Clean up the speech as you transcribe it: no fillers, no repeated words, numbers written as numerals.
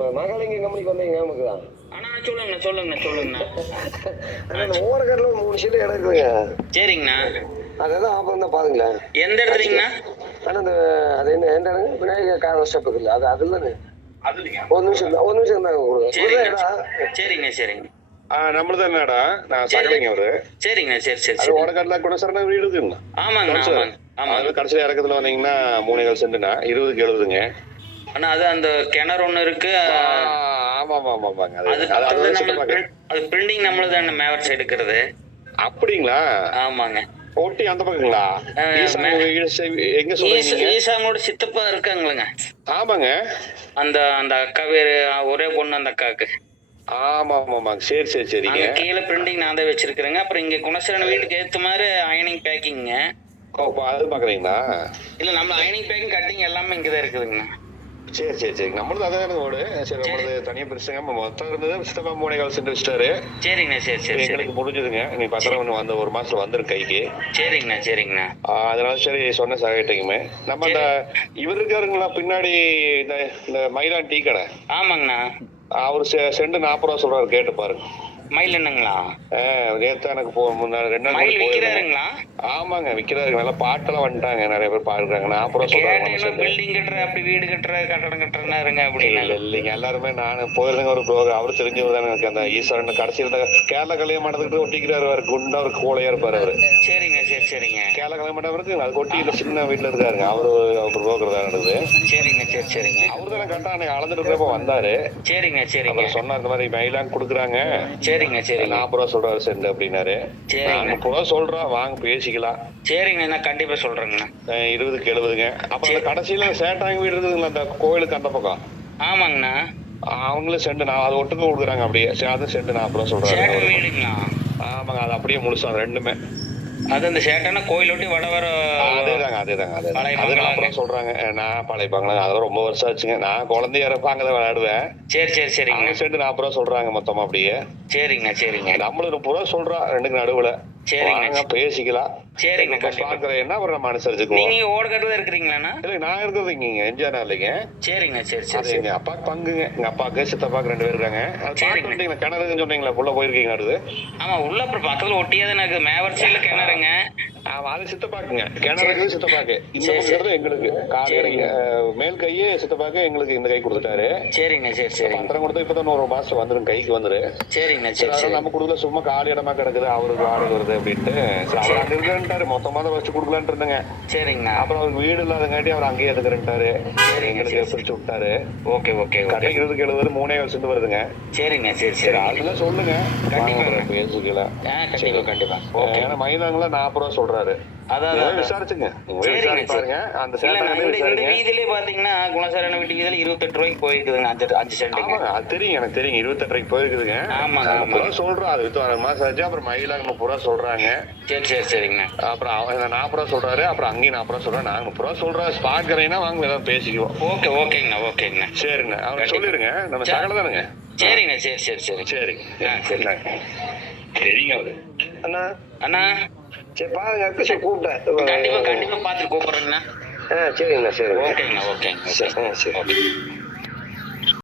மகாலிங்க கம்பெனிக்கு வந்தீங்க நமக்கு தான். ஆனா சொல்லுங்கண்ணா. அந்த ஓரக்கட்டில் ஒரு 3 ஷீட் இடம் இருக்குதுங்க. சரிங்கண்ணா. அதான் ஆப்பம் தான் பாருங்களேன். எந்த இடத்துலங்கண்ணா? ஆனால் அந்த அது என்ன எந்த இடங்க விநாயகர் கார் ஸ்டெப் இருக்குல்ல அது அதில் தானே. ஒரு நிமிஷம் தான் கொடுங்க. சரிங்க. நம்மளது என்னடா நான் சகலைங்க அவரு. சரிங்கண்ணா. சரி. அது ஓடக்காட்டுல குணசரண வீடு இருக்குங்களா? ஆமாங்க. கடைசியில் இறக்கத்துல வந்தீங்கன்னா 3 சென்ட்னா 20க்கு 70ங்க. ஆனா அது அந்த கிணறு ஒண்ணு இருக்கு. ஆமாங்க. அது பிரிண்டிங் நம்மளது அந்த மேவர் சைடு இருக்கிறது. அப்படிங்களா? ஆமாங்க. ஒட்டி அந்த பக்கங்களா? எங்க சொல்றீங்க? ஈசாங்கோட சித்தப்பா இருக்காங்களங்க. ஆமாங்க. அந்த அந்த அக்கா பேரு ஒரே பொண்ணு அந்த அக்காவுக்கு. ஆமாங்க. சரிங்க. கீழே பிரிண்டிங் நான் தான் வச்சிருக்கிறேங்க. அப்புறம் இங்க குணசரண வீட்டுக்கு ஏத்த மாதிரி அயனிங் பேக்கிங்க. அது பாக்குறீங்களா? இல்ல நம்ம அயனிங் பேக்கிங் கட்டிங் எல்லாமே இங்கதான் இருக்குதுங்கண்ணா. சரி. நம்மளது அதான் ஓடு. சரி நம்மளது தனியா பிரிச்சுங்க. மொத்தம் இருந்தது சித்தப்பா 3 சென்ட் வச்சுட்டாரு. சரிங்கண்ணா. சரி. எங்களுக்கு முடிஞ்சதுங்க. நீ பத்திரம் வந்து 1 மாசத்துல வந்துரும் கைக்கு. சரிங்கண்ணா. அதனால சரி சொன்ன சகாயிட்டீங்கமே. நம்ம அந்த இவர் இருக்காருங்களா பின்னாடி இந்த மயிலான் டீ கடை? ஆமாங்கண்ணா. அவரு செண்டு 40 ரூபா சொல்றாரு, கேட்டு பாருங்க. மயில் என்னங்களா? நேத்து எனக்கு முன்னாடி 2 நாள் மயில் விக்கிறாருங்களா? ஆமாங்க விக்கிறாரு. நல்லா பாட்டெல்லாம் வந்துட்டாங்க, நிறைய பேர் பாக்குறாங்க. 40 ரூபா சொல்றாங்க. பில்டிங் கட்டுற அப்படி வீடு கட்டுற கட்டடம் கட்டுறனாருங்க அப்படின்னு இல்லைங்க. எல்லாருமே நான் போயிருந்தேங்க ஒரு ப்ரோக்ராம். அவரு தெரிஞ்சவர் தானே எனக்கு. அந்த ஈஸ்வரன் கடைசியில் கேரளா கல்யாணம் மண்டபத்துக்கு ஒட்டிக்கிறாரு. அவரு குண்டா ஒரு கோலையா இருப்பாரு அவரு. சரிங்க. கேரளா கல்யாணம் மண்டபம் இருக்கு, அது ஒட்டி சின்ன வீட்டுல இருக்காருங்க. அவரு புரோக்கர் தான் நடக்குது. சரிங்க. அவரு தானே கரெக்டா அன்னைக்கு அளந்துட்டு இருக்கப்ப வந்தாரு. சரிங்க. சொன்னார் இந்த மாதிரி மயிலான் கொடுக்குறாங்க. சரிங்க. 40 ரூபா சொல்றாரு சென்ட் அப்படின்னாரு. 30 ரூபா சொல்றா, வாங்க பேசிக்கலாம். சரிங்க, நான் கண்டிப்பா சொல்றேங்கண்ணா. 20க்கு 70ங்க. அப்புறம் கடைசியில சேட்டாங்க வீடு இருக்குதுங்களா அந்த கோயிலுக்கு அந்த பக்கம்? ஆமாங்கண்ணா. அவங்களும் சென்ட் நான் அது ஒட்டுக்க கொடுக்குறாங்க. அப்படியே அது சென்ட் 40 ரூபா சொல்றாங்க. வீடுங்களா? ஆமாங்க. அது அப்படியே முழுசா ரெண்டுமே. அது அந்த சேட்டான கோயிலொட்டி வடவர. அதேதாங்க. அது 40 ரூபா சொல்றாங்க. நான் பழையப்பாங்களா, அதெல்லாம் ரொம்ப வருஷம் ஆச்சுங்க. நான் குழந்தைய இறப்பாங்க தான் விளையாடுவேன். சரிங்க. சென்ட் 40 ரூபா சொல்றாங்க மொத்தமா அப்படியே. சரிங்க. நம்மளும் 30 ரூபா சொல்றா, ரெண்டுக்கு நடுவுல. சரிங்க, பேசிக்கலாம். சரிங்க. பாக்குறேன்னா அப்புறம் நம்ம அனுசரிச்சுக்குவோம். நீங்க ஓடக்கட்டுல இருக்கிறீங்களாண்ணா? இல்ல, நான் இருக்கிறது இங்க எம்ஜிஆர் இல்லைங்க. சரிங்க. எங்க அப்பாக்கு பங்குங்க. எங்க அப்பாக்கு சித்தப்பாக்கு 2 பேர் இருக்காங்க. கிணறுன்னு சொன்னீங்களா, உள்ள போயிருக்கீங்க? அடுத்து ஆமா, உள்ள அப்புறம் பக்கத்துல ஒட்டியாதான் இருக்கு. மேவர்சியில கிணறுங்க. அது சித்தப்பாக்குங்க. கிணறு சித்தப்பாக்கு. இந்த பக்கம் எங்களுக்கு காலையில மேல் கையே சித்தப்பாக்கு, எங்களுக்கு இந்த கை கொடுத்துட்டாரு. சரிங்க. பத்திரம் கொடுத்து இப்பதான் 1 மாசம் வந்துடும், கைக்கு வந்துரு. சரிங்க. நம்ம கொடுக்கல, சும்மா காலி இடமா கிடக்குது, அவருக்கு வாடகை வருது அப்படின்ட்டு அவர் அங்க இருக்காரு. மொத்தமா தான் வச்சு கொடுக்கலான்ட்டு இருந்தேங்க. சரிங்க. அப்புறம் அவருக்கு வீடு இல்லாதங்காட்டி அவர் அங்கேயே எடுக்கிறேன்ட்டாரு. எங்களுக்கு பிரிச்சு விட்டாரு. ஓகே. கடைக்கு 20க்கு 70 3 சென்ட் வருதுங்க. சரிங்க. அதெல்லாம் சொல்லுங்க, பேசிக்கலாம். கண்டிப்பா. ஏன்னா மயிலாங்களா 40 ரூபா சொல்றாரு. அதான் விசாரிச்சுங்க, பாருங்க. அந்த வீதியிலே பாத்தீங்கன்னா குணசரண வீட்டு வீதியில 28 ரூபாய்க்கு போயிருக்குதுங்க 5 சென்ட். அது தெரியும், எனக்கு தெரியும். 28 ரூபாய்க்கு போயிருக்குதுங்க. ஆமாங்க. சொல்றோம், அது 6 மாசம் ஆச்சு. அப்புறம் மயிலாங்க 30 ரூபா சொல்றாங்க. சரிங்க. அப்புறம் அவங்க 40 ரூபா சொல்றாரு. அப்புறம் அங்கேயும் 40 ரூபா சொல்றாரு. நாங்க 30 ரூபா சொல்றோம். ஸ்பாட்கிறீங்கன்னா வாங்க, ஏதாவது பேசிக்குவோம். ஓகேங்கண்ணா. சரிங்க, அவங்க சொல்லிருங்க. நம்ம சகல தானுங்க. சரிங்க. சரிங்க. அவரு அண்ணா சரி பாருங்க, கூப்பிட்டேன். கண்டிப்பா பாத்துட்டு கூப்பிடுறேங்கண்ணா. சரிங்கண்ணா. ஓகேங்கண்ணா. சரி.